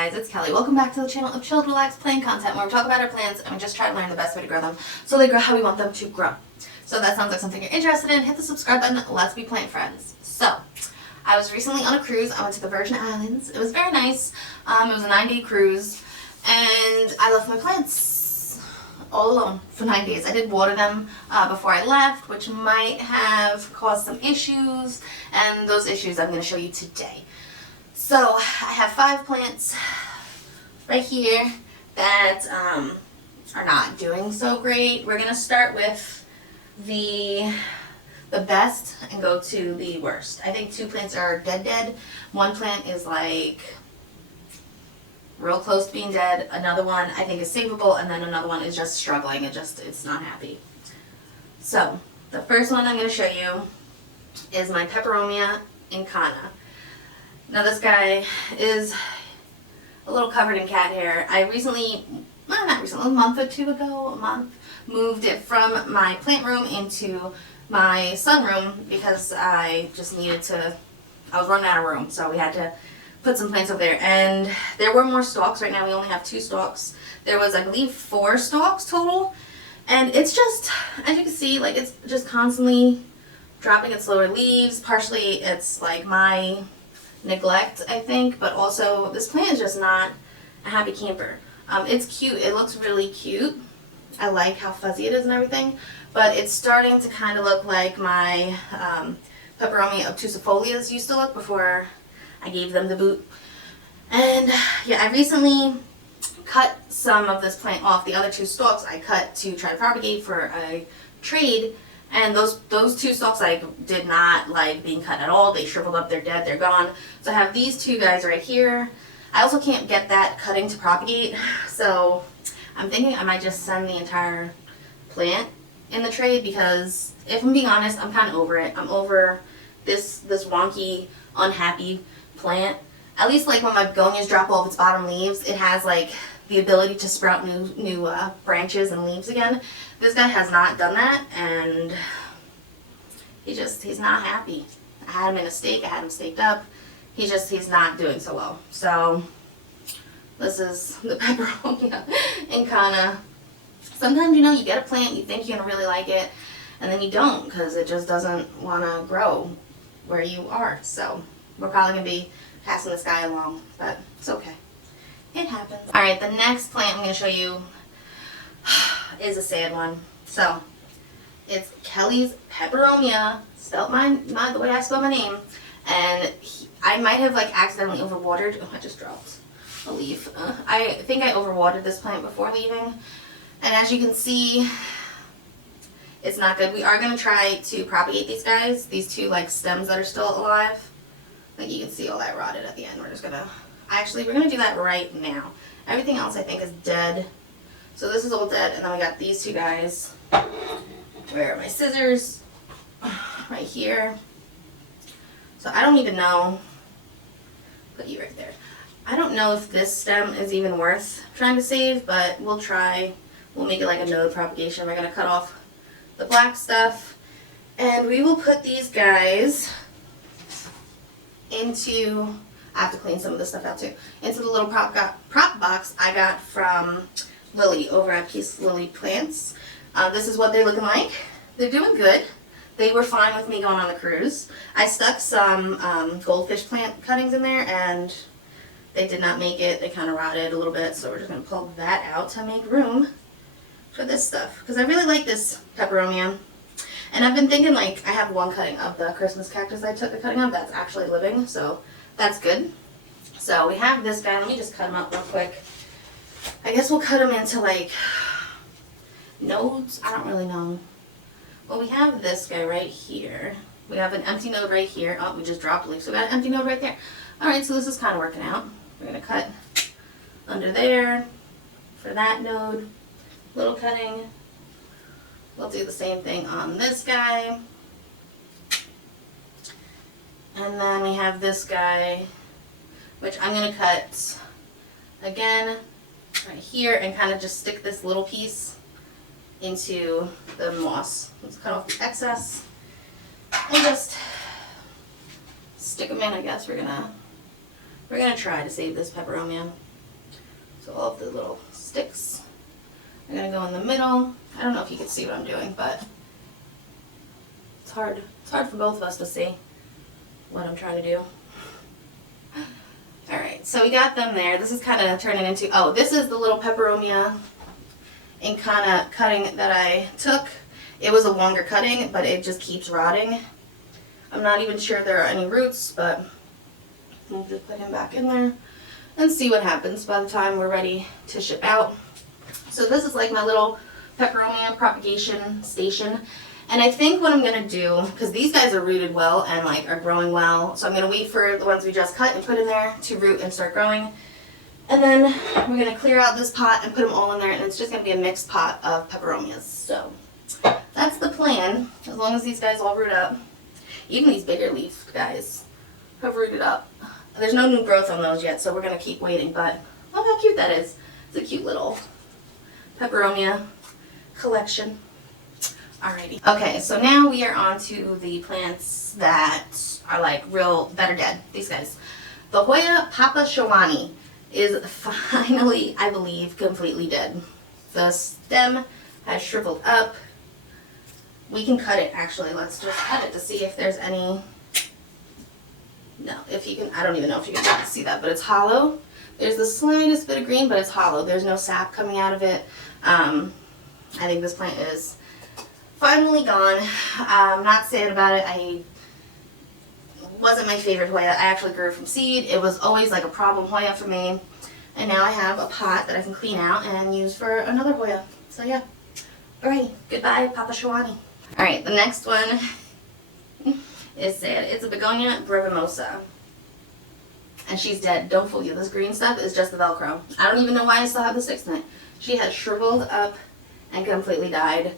guys, it's Kelly. Welcome back to the channel of chilled, relaxed plant content where we talk about our plants and we just try to learn the best way to grow them so they grow how we want them to grow. So if that sounds like something you're interested in, hit the subscribe button. Let's be plant friends. So, I was recently on a cruise. I went to the Virgin Islands. It was very nice. It was a 9-day cruise and I left my plants all alone for 9 days. I did water them before I left, which might have caused some issues, and those issues I'm going to show you today. So I have 5 plants right here that are not doing so great. We're going to start with the best and go to the worst. I think 2 plants are dead. 1 plant is like real close to being dead. Another one I think is savable, and then another one is just struggling. It's not happy. So the first one I'm going to show you is my Peperomia incana. Now this guy is a little covered in cat hair. I recently, well, not recently, a month or 2 ago, moved it from my plant room into my sunroom because I just needed to, I was running out of room, so we had to put some plants over there. And there were more stalks. Right now we only have 2 stalks. There was, I believe, 4 stalks total. And it's just, as you can see, like it's just constantly dropping its lower leaves. Partially it's like my neglect, I think, but also this plant is just not a happy camper. It's cute. It looks really cute. I like how fuzzy it is and everything, but it's starting to kind of look like my Peperomia obtusifolias used to look before I gave them the boot. And yeah, I recently cut some of this plant off. The other 2 stalks I cut to try to propagate for a trade. And those 2 stalks I did not like being cut at all. They shriveled up, they're dead, they're gone. So I have these 2 guys right here. I also can't get that cutting to propagate, so I'm thinking I might just send the entire plant in the trade because if I'm being honest, I'm kind of over it. I'm over this wonky, unhappy plant. At least like when my begonias drop off its bottom leaves, it has like the ability to sprout new branches and leaves again. This guy has not done that, and he's not happy. I had him in a stake, I had him staked up. He's not doing so well. So this is the Peperomia incana. Sometimes, you know, you get a plant, you think you're gonna really like it, and then you don't because it just doesn't want to grow where you are. So we're probably gonna be passing this guy along, but it's okay. It happens. Alright, the next plant I'm going to show you is a sad one. So, it's Kelly's Peperomia, spelled the way I spell my name, and I might have like accidentally overwatered. Oh, I just dropped a leaf. I think I overwatered this plant before leaving, and as you can see, it's not good. We are going to try to propagate these guys, these 2 like stems that are still alive. Like you can see all that rotted at the end. We're just going to actually, we're going to do that right now. Everything else I think is dead. So this is all dead. And then we got these 2 guys. Where are my scissors? Right here. So I don't even know. Put you right there. I don't know if this stem is even worth trying to save, but we'll try. We'll make it like a node propagation. We're going to cut off the black stuff. And we will put these guys into... I have to clean some of this stuff out too. Into the little prop box I got from Lily over at Peace Lily Plants. This is what they're looking like. They're doing good. They were fine with me going on the cruise. I stuck some goldfish plant cuttings in there and they did not make it. They kind of rotted a little bit, so we're just going to pull that out to make room for this stuff. Because I really like this Peperomia. And I've been thinking, like, I have 1 cutting of the Christmas cactus I took a cutting of that's actually living, so that's good. So we have this guy. Let me just cut him up real quick. I guess we'll cut him into like nodes. I don't really know. Well, we have this guy right here. We have an empty node right here. Oh, we just dropped a leaf. So we got an empty node right there. Alright, so this is kind of working out. We're going to cut under there for that node. Little cutting. We'll do the same thing on this guy. And then we have this guy, which I'm going to cut again right here and kind of just stick this little piece into the moss. Let's cut off the excess and just stick them in. I guess we're gonna try to save this Peperomia. So all of the little sticks are gonna go in the middle. I don't know if you can see what I'm doing, but it's hard. It's hard for both of us to see what I'm trying to do. Alright, so we got them there. This is kind of turning into, oh, this is the little peperomia incana cutting that I took. It was a longer cutting, but it just keeps rotting. I'm not even sure there are any roots, but we'll just put him back in there and see what happens by the time we're ready to ship out. So this is like my little peperomia propagation station. And I think what I'm going to do, because these guys are rooted well and like are growing well, so I'm going to wait for the ones we just cut and put in there to root and start growing. And then we're going to clear out this pot and put them all in there, and it's just going to be a mixed pot of peperomias. So that's the plan, as long as these guys all root up. Even these bigger leaf guys have rooted up. There's no new growth on those yet, so we're going to keep waiting, but look how cute that is. It's a cute little peperomia collection. Alrighty. Okay, so now we are on to the plants that are like that are dead. These guys. The Hoya papashawani is finally, I believe, completely dead. The stem has shriveled up. We can cut it, actually. Let's just cut it to see if there's any. No, if you can, I don't even know if you can see that, but it's hollow. There's the slightest bit of green, but it's hollow. There's no sap coming out of it. I think this plant is finally gone. I'm not sad about it. It wasn't my favorite Hoya. I actually grew from seed. It was always like a problem Hoya for me. And now I have a pot that I can clean out and use for another Hoya. So yeah. Alright, goodbye papashawani. Alright, the next one is sad. It's a begonia brevemosa. And she's dead. Don't fool you. This green stuff is just the Velcro. I don't even know why I still have the sticks in it. She has shriveled up and completely died.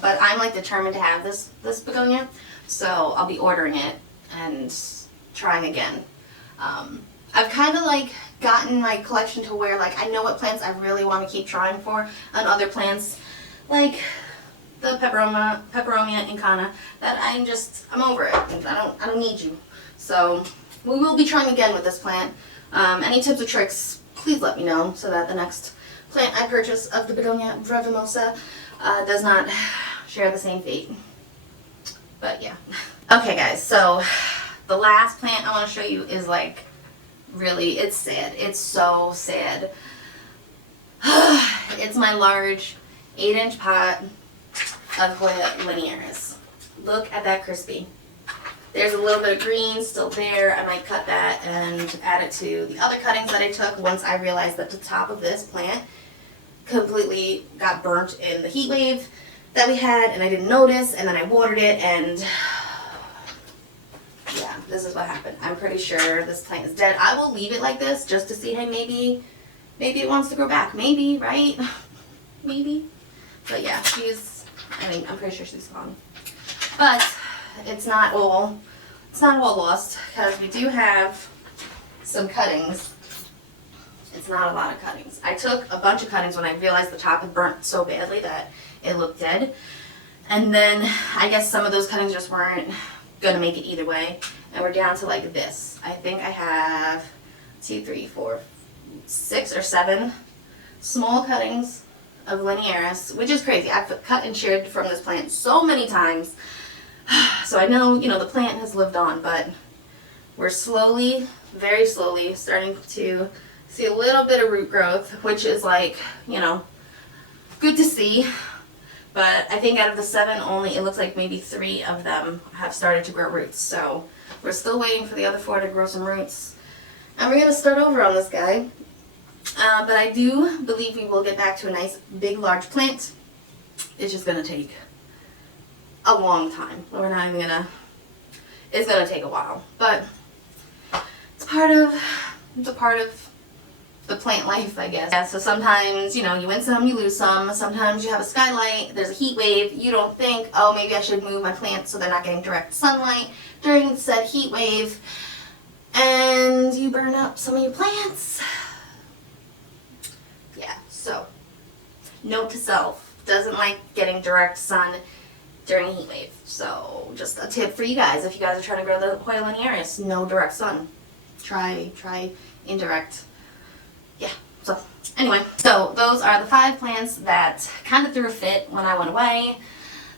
But I'm like determined to have this begonia, so I'll be ordering it and trying again. I've kind of like gotten my collection to where like I know what plants I really want to keep trying for, and other plants like the peperomia incana that I'm over it. I don't need you. So we will be trying again with this plant. Any tips or tricks, please let me know so that the next plant I purchase of the begonia brevemosa does not share the same fate. But yeah. Okay guys, so the last plant I want to show you is like, really, it's sad. It's so sad. It's my large 8-inch pot of Hoya linearis. Look at that crispy. There's a little bit of green still there. I might cut that and add it to the other cuttings that I took once I realized that the top of this plant completely got burnt in the heat wave that we had, and I didn't notice, and then I watered it, and yeah, this is what happened. I'm pretty sure this plant is dead. I will leave it like this just to see, hey, maybe it wants to grow back. Maybe, right? Maybe. But yeah, I'm pretty sure she's gone. But it's not all lost, because we do have some cuttings. It's not a lot of cuttings. I took a bunch of cuttings when I realized the top had burnt so badly that it looked dead. And then I guess some of those cuttings just weren't going to make it either way. And we're down to like this. I think I have 2, 3, 4, 6 or 7 small cuttings of linearis, which is crazy. I've cut and sheared from this plant so many times. So I know, the plant has lived on, but we're slowly, very slowly starting to see a little bit of root growth, which is like, good to see. But I think out of the 7 only, it looks like maybe 3 of them have started to grow roots. So we're still waiting for the other 4 to grow some roots. And we're going to start over on this guy. But I do believe we will get back to a nice, big, large plant. It's just going to take a long time. We're not even going to, it's going to take a while. But it's a part of the plant life, I guess. Yeah, so sometimes, you win some, you lose some. Sometimes you have a skylight, there's a heat wave. You don't think, oh, maybe I should move my plants so they're not getting direct sunlight during said heat wave. And you burn up some of your plants. Yeah, so note to self, doesn't like getting direct sun during a heat wave. So just a tip for you guys, if you guys are trying to grow the Hoya linearis, no direct sun. Try indirect yeah, so anyway, so those are the 5 plants that kind of threw a fit when I went away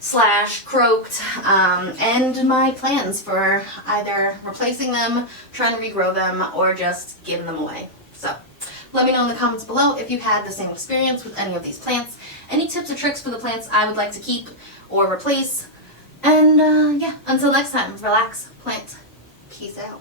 / croaked, and my plans for either replacing them, trying to regrow them, or just giving them away. So let me know in the comments below if you've had the same experience with any of these plants, any tips or tricks for the plants I would like to keep or replace. And yeah, until next time, relax, plant, peace out.